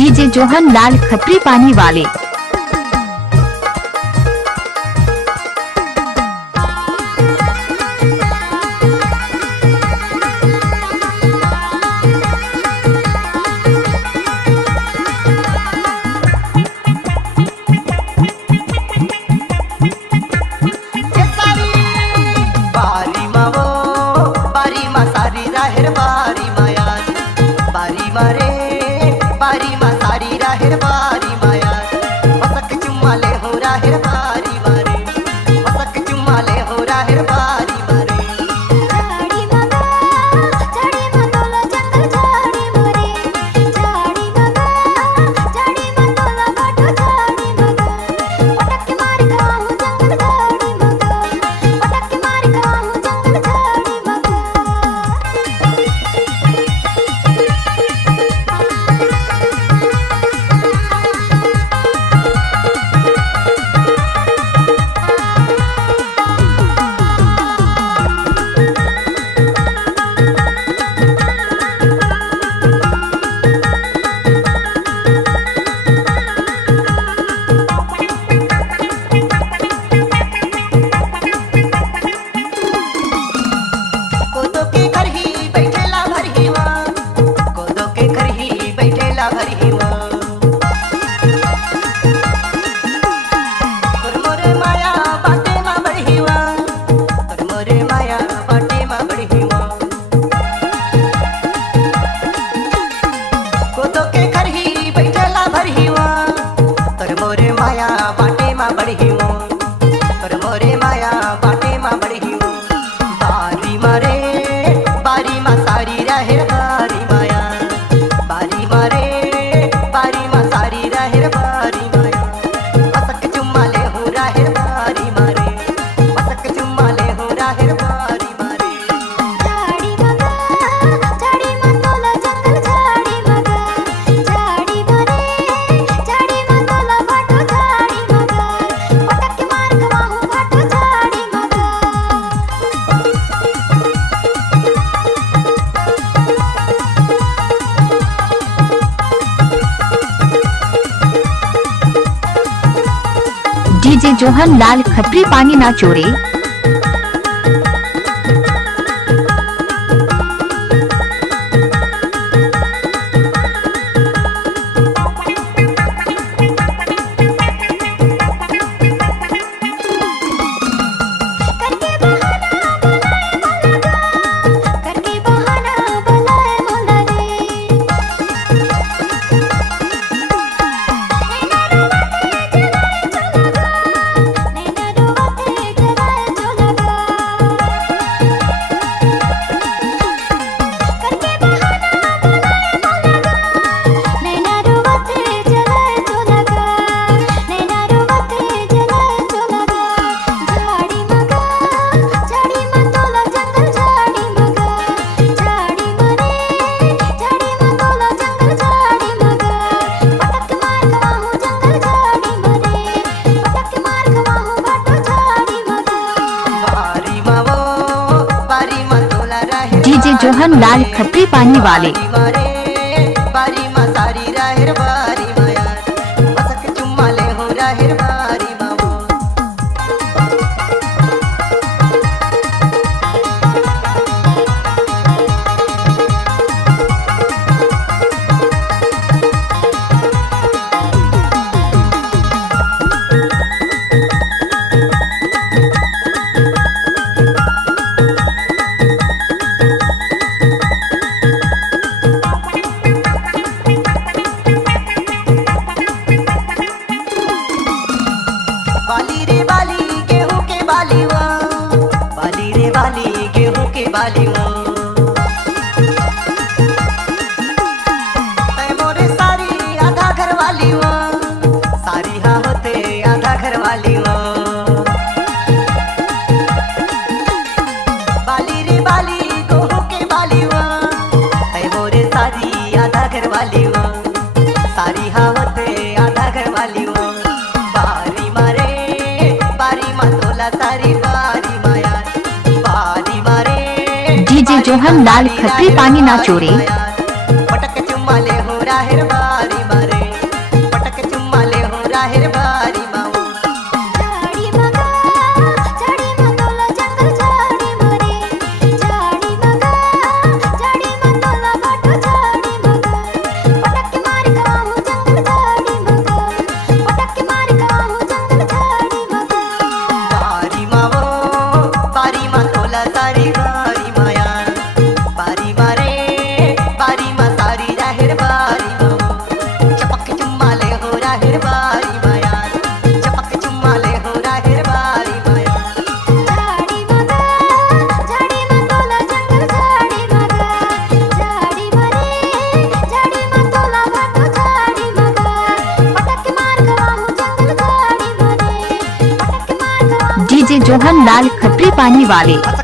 DJ Johan लाल खत्री पानी वाले। बारी मा सारी राहेर बारी माया मसक चुम्माले हो राहेर बारी मारे मसक चुम्माले हो राहेर बारी मारे झाड़ी मगा झाड़ी मतोला जंगल झाड़ी मोरे झाड़ी मगा झाड़ी मतोला बाटो झाड़ी मगा पटक के मार खाऊं जंगल झाड़ी मगा पटक के मार खाऊं जंगल झाड़ी मगा। कोदो के घर ही बैठेला भरहीवा कोदो के घर ही बैठेला भरहीवा तोर मोरे माया बाटे मा बढ़ीवा तोर मोरे माया बाटे मा बढ़ीवा कोदो के घर ही बैठेला भरहीवा तोर मोरे माया बाटे मा बढ़ीवा तोर मोरे माया बाटे मा बढ़ीवा बारी मारे बारी मा सारी राहेर बारी माया बारी मारे बारी मा सारी राहेर बारी माया मसक चुम्माले हो राहेर बारी मारे मसक चुम्माले हो राहेर बारी मारे झाड़ी मगा झाड़ी मतोला जंगल झाड़ी मगा झाड़ी मोरे झाड़ी मतोला बाटो झाड़ी मगा पटक के मार खाऊं बाटो झाड़ी मगा। डीजे जोहन लाल खत्री पानी ना चोरे। करके बहाना बुलाए मोला रे नैना रोवाते जलाए चोलगा करके बहाना बुलाए मोला नैना रोवाते जलाए चोलगा नैना रोवाते जलाए चोलगा झाड़ी मगा झाड़ी मतोला जंगल झाड़ी मगा झाड़ी मरे झाड़ी मतोला जंगल झाड़ी मगा पटक के मार खाऊं जंगल झाड़ी मरे पटक के मार खाऊं बाटो झाड़ी मगा। बारी मावो बारी मा तोला राहेर डीजे जोहन लाल खत्री पानी वाले। बारी मारे बारी मा सारी राहेर बारी माया मसक चुम्माले हो राहेर बारी मावो बाली रे बाली गेहूं के बालीवा बाली रे बाली गेहूं के बालीवा तै मोरे सारी आधा घर वालीवा सारी हा होते आधा घर वालीवा बाली रे बाली गेहूं के बालीवा तै मोरे सारी आधा घर वालीवा सारी हा होते आधा घर वालीवा बारी मारे बारी मा तोला सारी बारी माया बारी मारे डीजे जोहन लाल खत्री पानी ना चोरे। पटक चुम्माले हो राहेर बारी मारे जोहन लाल खत्री पानी वाले।